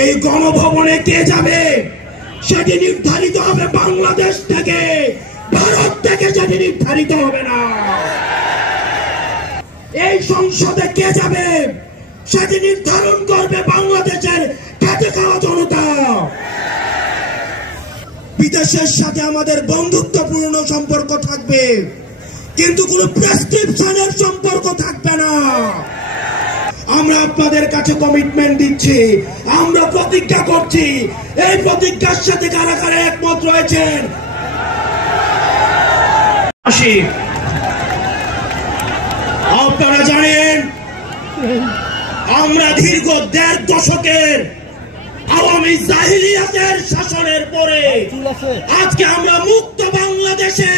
এই গণভবনে কে যাবে সেটি নির্ধারিত হবে বাংলাদেশ থেকে, ভারত থেকে সেটি নির্ধারিত হবে না। এই সংসদে কে যাবে সেটি নির্ধারণ করবে বাংলাদেশের খেটে খাওয়া জনতা। বিদেশের সাথে আমাদের বন্ধুত্বপূর্ণ সম্পর্ক থাকবে, কিন্তু কোনো প্রেসক্রিপশনের সম্পর্ক থাকবে না। আমরা আপনাদের কাছে কমিটমেন্ট দিচ্ছি, আমরা প্রতিজ্ঞা করছি। এই প্রতিজ্ঞার সাথে কারা কারা একমত রয়েছেন? আপনারা জানেন আমরা দীর্ঘ 1.5 দশকের আওয়ামী জাহিলিয়াতের শাসনের পরে আজকে আমরা মুক্ত বাংলাদেশে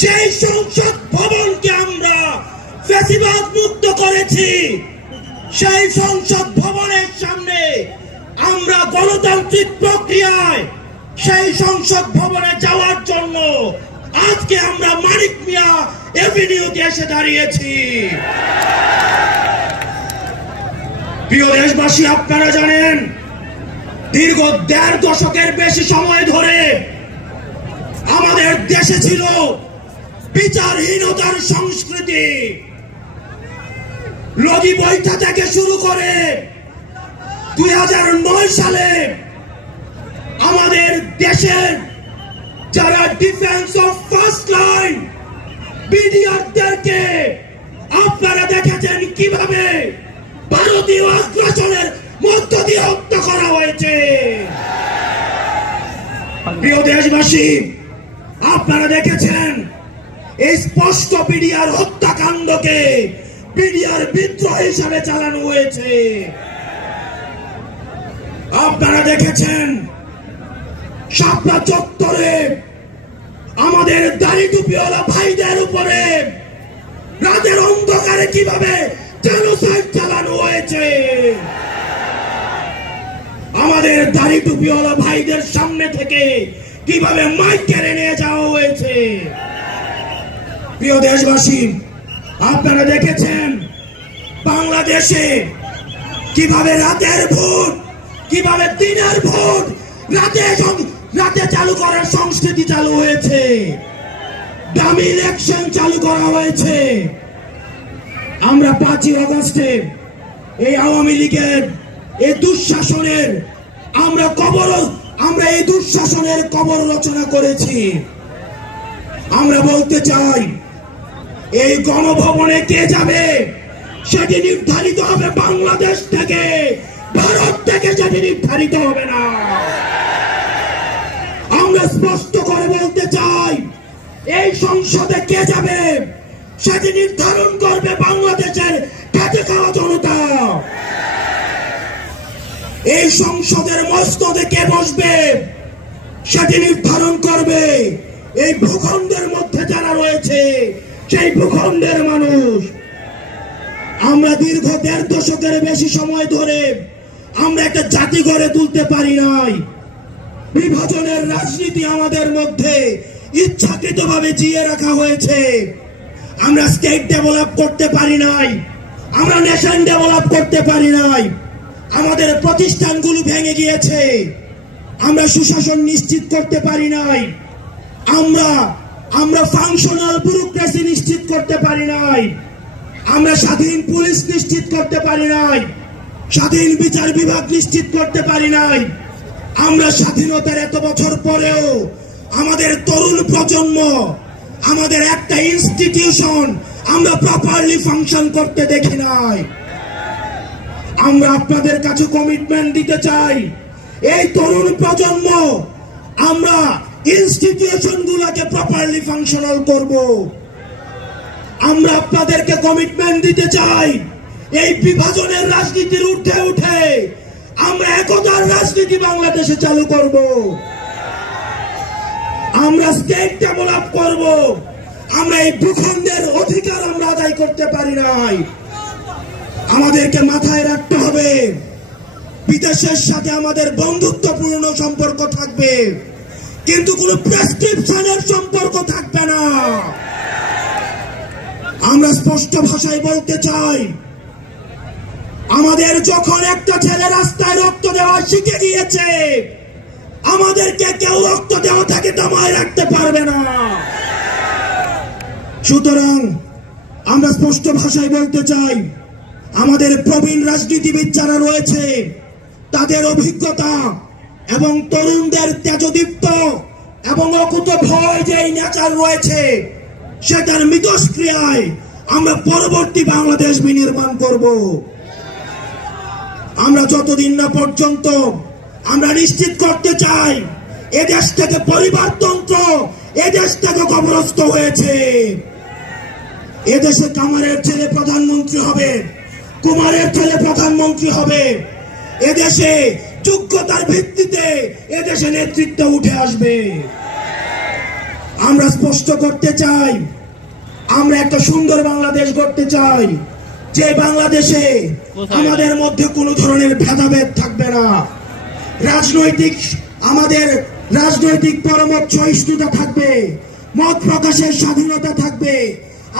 যেই সংসদ ভবনকে আমরা ফ্যাসিবাদ মুক্ত করেছি, সেই সংসদ ভবনের সামনে আমরা গণতান্ত্রিক প্রক্রিয়ায় সেই সংসদ ভবনে যাওয়ার জন্য আজকে আমরা মানিক মিয়া এভিনিউতে এসে দাঁড়িয়েছি। প্রিয় দেশবাসী, আপনারা জানেন দীর্ঘ 1.5 দশকের বেশি সময় ধরে আমাদের দেশে ছিল বিচারহীনতার সংস্কৃতি। লগি বৈঠা থেকে শুরু করে 2009 সালে আমাদের দেশের যারা ডিফেন্স অফ ফার্স্ট লাইন বিডিআরদেরকে আপনারা দেখেছেন কিভাবে ভারতীয় আগ্রাসনের মধ্য দিয়ে হত্যা করা হয়েছে। প্রিয় দেশবাসী, আপনারা দেখেছেন এই স্পষ্ট বিডিআর হত্যাকাণ্ডকে বিডিআর বিদ্রোহ হিসাবে চালানো হয়েছে। আপনারা দেখেছেন শাপলা চত্বরে আমাদের দাড়ি টুপিওয়ালা ভাইদের উপরে রাতের অন্ধকারে কিভাবে জেনোসাইড চালানো হয়েছে। আমাদের দাড়ি টুপিওয়ালা ভাইদের সামনে থেকে কিভাবে মাইক কেড়ে নিয়ে যাওয়া হয়েছে। প্রিয় দেশবাসী, আপনারা দেখেছেন বাংলাদেশে কিভাবে রাতের ভোট, কিভাবে দিনের ভোট রাতে চালু করার সংস্কৃতি চালু হয়েছে, ডামি ইলেকশন চালু করা হয়েছে। আমরা 5ই আগস্টে এই আওয়ামী লীগের এই দুঃশাসনের আমরা এই দুঃশাসনের কবর রচনা করেছি। আমরা বলতে চাই এই গণভবনে কে যাবে সেটি নির্ধারিত হবে বাংলাদেশ থেকে, ভারত থেকে সেটি নির্ধারিত হবে না। আমরা স্পষ্ট করে বলতে চাই এই সংসদে কে যাবে সেটি নির্ধারণ করবে বাংলাদেশের খেটে খাওয়া জনতা। এই সংসদের মসনদে কে বসবে সেটি নির্ধারণ করবে এই ভূখণ্ডের মধ্যে যারা রয়েছে সেই ভূখণ্ডের মানুষ। আমরা দীর্ঘ 1.5 দশকের বেশি সময় ধরে আমরা একটা জাতি গড়ে তুলতে পারি নাই। বিভাজনের রাজনীতি আমাদের মধ্যে ইচ্ছাকৃতভাবে জিয়ে রাখা হয়েছে। আমরা স্টেট ডেভেলপ করতে পারি নাই, আমরা নেশন ডেভেলপ করতে পারি নাই। আমাদের প্রতিষ্ঠানগুলো ভেঙে গিয়েছে, আমরা সুশাসন নিশ্চিত করতে পারি নাই, আমরা ফাংশনাল ব্যুরোক্রেসি নিশ্চিত করতে পারি নাই, আমরা স্বাধীন পুলিশ নিশ্চিত করতে পারি নাই, স্বাধীন বিচার বিভাগ নিশ্চিত করতে পারি নাই। আমরা স্বাধীনতার এত বছর পরেও আমাদের তরুণ প্রজন্ম, আমাদের একটা ইনস্টিটিউশন আমরা প্রপারলি ফাংশন করতে দেখি নাই। আমরা আপনাদের কাছে কমিটমেন্ট দিতে চাই, এই তরুণ প্রজন্ম আমরা ইনস্টিটিউশন গুলাকে প্রপারলি ফাংশনাল করব। আমরা আপনাদেরকে কমিটমেন্ট দিতে চাই, এই বিভাজনের রাজনীতির ঊর্ধ্বে উঠে আমরা একতার রাজনীতি বাংলাদেশে চালু করব। আমরা স্টেট ডেভেলপ করব। আমরা এই ভূখণ্ডের অধিকার আমরা আদায় করতে পারি নাই। আমাদেরকে মাথায় রাখতে হবে বিদেশের সাথে আমাদের বন্ধুত্বপূর্ণ সম্পর্ক থাকবে, কিন্তু কোনো প্রেসক্রিপশনের সম্পর্ক থাকবে না। আমরা স্পষ্ট ভাষায় বলতে চাই, আমাদের যখন একটা ছেলে রাস্তা শিখে গিয়েছে আমাদেরকে কেউ রক্ত দেওয়া থেকে দমায় রাখতে পারবে না। সুতরাং আমরা স্পষ্ট ভাষায় বলতে চাই, আমাদের প্রবীণ রাজনীতিবিদ যারা রয়েছে তাদের অভিজ্ঞতা এবং তরুণদের তেজদীপ্ত এবং অকুত ভয় যে নেচার রয়েছে সেটার মিথস্ক্রিয়ায় আমরা পরবর্তী বাংলাদেশ বিনির্মাণ করব। আমরা যতদিন না পর্যন্ত আমরা নিশ্চিত করতে চাই এদেশ থেকে পরিবারতন্ত্র, এদেশ থেকে কবরস্থ হয়েছে, এদেশে কামারের ছেলে প্রধানমন্ত্রী হবে, কুমারের ছেলে প্রধানমন্ত্রী হবে, এদেশে যোগ্যতার ভিত্তিতে এদেশে নেতৃত্ব উঠে আসবে। আমরা স্পষ্ট করতে চাই, আমরা একটা সুন্দর বাংলাদেশ গড়তে চাই, যে বাংলাদেশে আমাদের মধ্যে কোনো ধরনের ভেদাভেদ থাকবে না, আমাদের রাজনৈতিক পরামর্শ সহিষ্ণুতা থাকবে, মত প্রকাশের স্বাধীনতা থাকবে,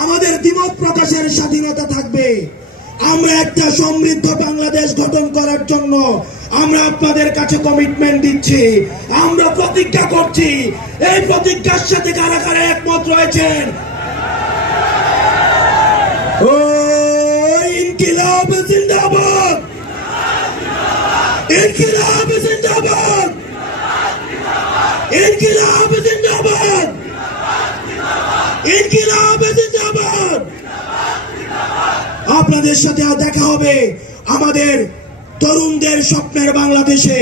আমাদের দ্বিমত প্রকাশের স্বাধীনতা থাকবে। আমরা একটা সমৃদ্ধ বাংলাদেশ গঠন করার জন্য আমরা আপনাদের কাছে কমিটমেন্ট দিচ্ছি, আমরা প্রতিজ্ঞা করছি। এই প্রতিজ্ঞার সাথে কারা কারা একমত রয়েছেন? ও ইনকিলাব জিন্দাবাদ, ইনকিলাব জিন্দাবাদ, ইনকিলাব জিন্দাবাদ, ইনকিলাব জিন্দাবাদ। আপনাদের সাথে দেখা হবে আমাদের তরুণদের স্বপ্নের বাংলাদেশে।